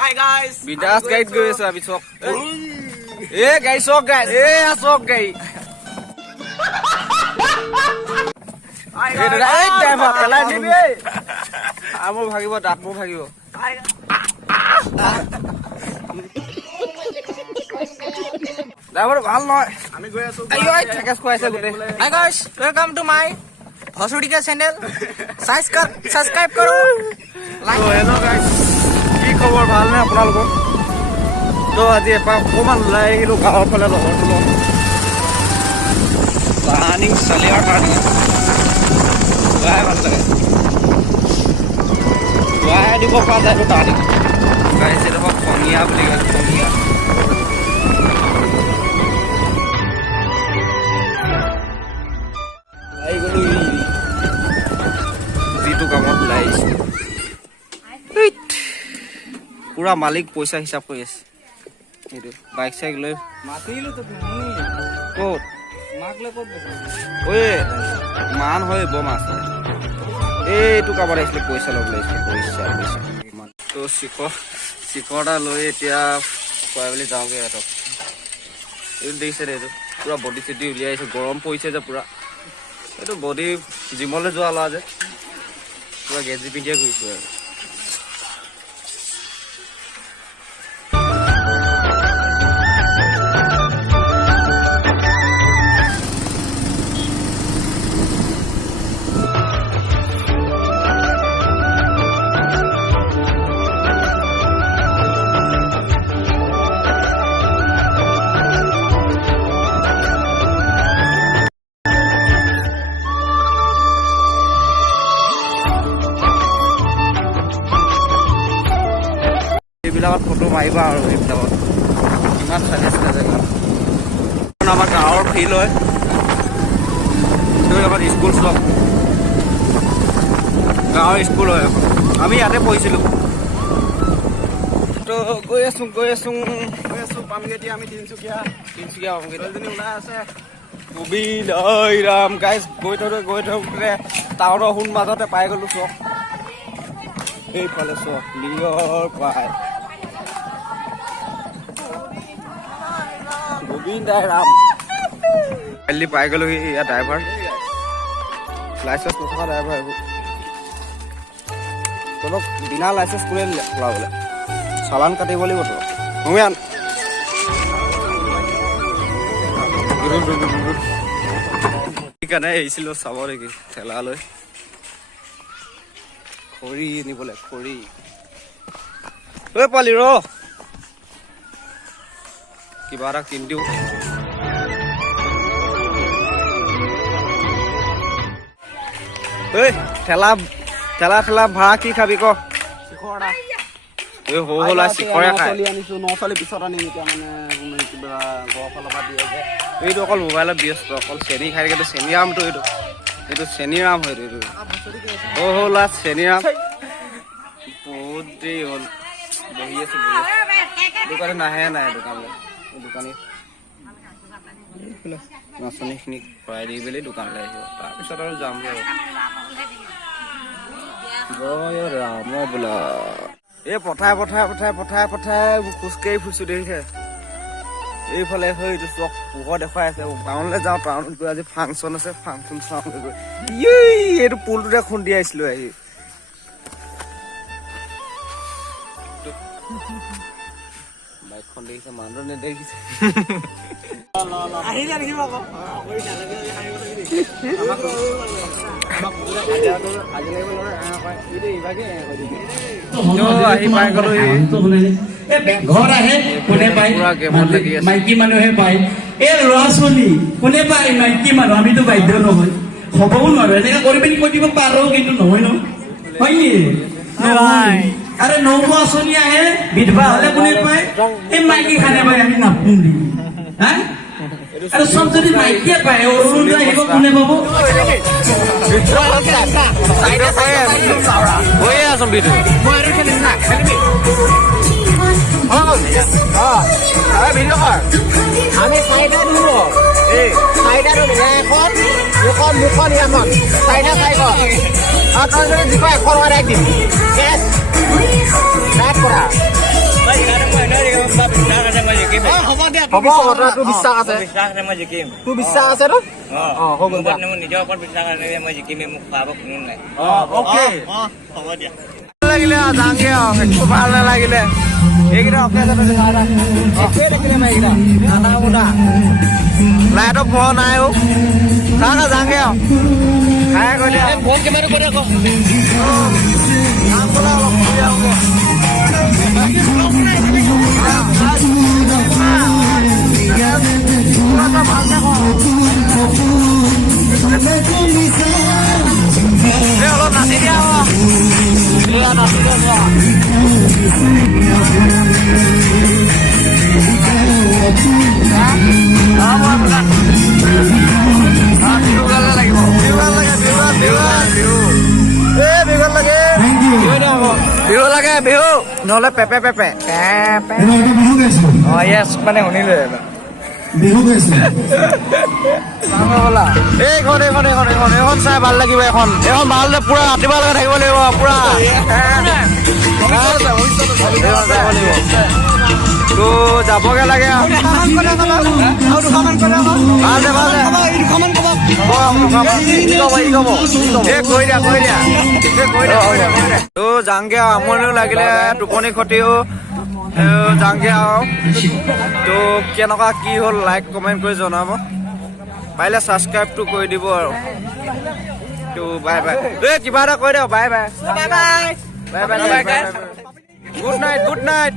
Hi guys. Bidas guys gue sabi sok. Guys sok guys. Sok guys. Hi driver peলাই দিবি। আমো ভাগিব দাঁতমো ভাগিব। Driver ভাল নহয়। আমি গৈ আছো। আইও ঠেকেছ খুৱাইছে গোটে। Hi guys, welcome to my Hosudika channel. Subscribe करो। Like hello guys. কি খবৰ ভাল নে আপোনালোকৰ? তো আজি এপাক অকমান ওলাই আহিলো গাঁৱৰ ফালে লগৰটো লগত। প্লানিং চলিয়াৰ কাৰণে। ওলাই ভাল লাগে। ওলাই দিব পৰা যায় তো তাৰিখ। গাইছে ৰব খনিয়া বুলি কয় খনিয়া। যিটো কামত ওলাই আহিছে পুৰা মালিক পইচা হিচাপ কৰি আছে এইটো বাইক চাইক লৈ মাতিলো তো ক'ত মাকলে ক'ত গৈছে ঐ মান হয় ব মাছ এইটো কামত আহিছিলে পইচা ল'ব লাগিছিলে পইচা ইমান তো চিকৰটা লৈ এতিয়া খুৱাই বুলি যাওঁগে সিহঁতক এইটো দেখিছে দে এইটো পুৰা বডি চডি উলিয়াই আহিছে গৰম পৰিছে যে পুৰা এইটো বডি জিমলৈ যোৱা ল'ৰা যে পুৰা গেঞ্জি পিন্ধিয়ে ঘূৰিছো আৰু এইবিলাকত ফটো মাৰিবা আৰু এইবিলাকত ইমান চাইজ নাজানো আমাৰ গাঁৱৰ ফিল্ড হয় এখন স্কুল চব গাঁৱৰ স্কুল হয় আমি ইয়াতে পঢ়িছিলোঁ তো গৈ আছো পামগে এতিয়া আমি তিনচুকীয়া পামগৈ ছোৱালীজনী ওলাই আছে ৰাম গাইজ গৈ থাকোঁতে টাউনৰ সোণ মাজতে পাই গ'লো চক এইফালে চক নিয়ৰ পাই ৰাম কালি পাই গ'লোহি ইয়াৰ ড্ৰাইভাৰ লাইচেন্স নথকা ড্ৰাইভাৰ এইবোৰ তলক বিনা লাইচেন্স কোনে চলাবলৈ চালান কাটিব লাগিব তো হুমিয়ান সেইকাৰণে আহিছিলোঁ চাব নেকি ঠেলালৈ খৰি নিবলৈ খৰি ঐ পালি ৰ কিবা এটা কিনি দিওঁ ঐ ঠেলা ভাড়া কি খাবি ক শিখৰটা এই সৰু সৰু চিখৰে খাই আনিছো 9 ছোৱালী পিছত আনিম এতিয়া মানে কিবা ঘৰৰ ফালৰ পৰা দিয়ে যে এইটো অকল মোবাইলত ব্যস্ত অকল চেনি খাই থাকে চেনি ৰামটো এইটো চেনি ৰাম হয় এইটো সৰু সৰু ল'ৰা চেনি ৰাম বহুত দেৰি হ'ল বহি আছো দোকানী নাহে নাই দোকানী নাচনীখিনি ভৰাই দি পেলাই দোকানলৈ আহিব তাৰপিছত আৰু যামগৈ আৰু জয় ৰাম বোলা এই পঠাই খোজকাঢ়ি ফুৰিছো দেখিছে এইফালে এইটো চক পোহৰ দেখুৱাই আছে টাউনলৈ যাওঁ টাউনত গৈ আজি ফাংচন আছে ফাংচন চাওঁগৈ গৈ এইটো পুলটোতে খুন্দি আহিছিলো আহি বাইকখন দেখিছে মানুহ নেদেখিছে আহি পাই গলো ঘৰ আহে কোনে পায় মাইকী মানুহে পায় এই ল'ৰা ছোৱালী কোনে পায় মাইকী মানুহ আমিতো বাধ্য নহয় হ'বও নোৱাৰো এনেকে কৰি পিনি কৈ দিব পাৰো কিন্তু নহয় ন হয় নি আৰে নৌব আঁচনি আহে বিধৱা হলে কোনে পায় এই মাইকী খানে পায় আমি নাপুনি হা আৰু চব যদি মাইকীয়ে পায় অৰুণোদয় আহিব কোনে পাব হৈয়ে আছো বিধু আমি চাৰিটা দিলো চাৰিটা দিলে এখন মুখন ইয়ামত চাৰিটা চাৰিশ আৰু তই যদি যিখন এখন দিম কেছ কৰা হ'ব তোৰ বিশ্বাস আছে মই জিকিম তোৰ বিশ্বাস আছে তো হ'ব দিয়া মোৰ নিজৰ ওপৰত বিশ্বাস আছে মই জিকিমেই মোক খোৱাব কোনো নাই অ'কে হ'ব দিয়া লাগিলে যাওঁগে আৰু একো ভাল নালাগিলে এইকেইটা একোৱে দেখিলে নাই এইকেইটা লাইটৰ পোহৰ নাই অ' যাওঁগে আৰু খাই গৈ ফোন কেমেৰা কৰি আকৌ অলপ নাচি দিয়া বিহু লাগে বিহু নহ'লে পেপে পেপে অঁ য়েছ মানে শুনিলে এইখন চাই ভাল লাগিব এইখন ভাল পুৰা ৰাতিপুৱালৈকে থাকিব লাগিব পুৰা তো যাবগে লাগে তো যাংগে আৰু আমনিও লাগিলে টোপনি ক্ষতিও যাংগে আৰু তো কেনেকুৱা কি হ'ল লাইক কমেণ্ট কৰি জনাব পাৰিলে ছাবস্ক্ৰাইবটো কৰি দিব আৰু তো বাই বাই এই কিবা এটা কৈ দিয়ক bye bye bye bye good night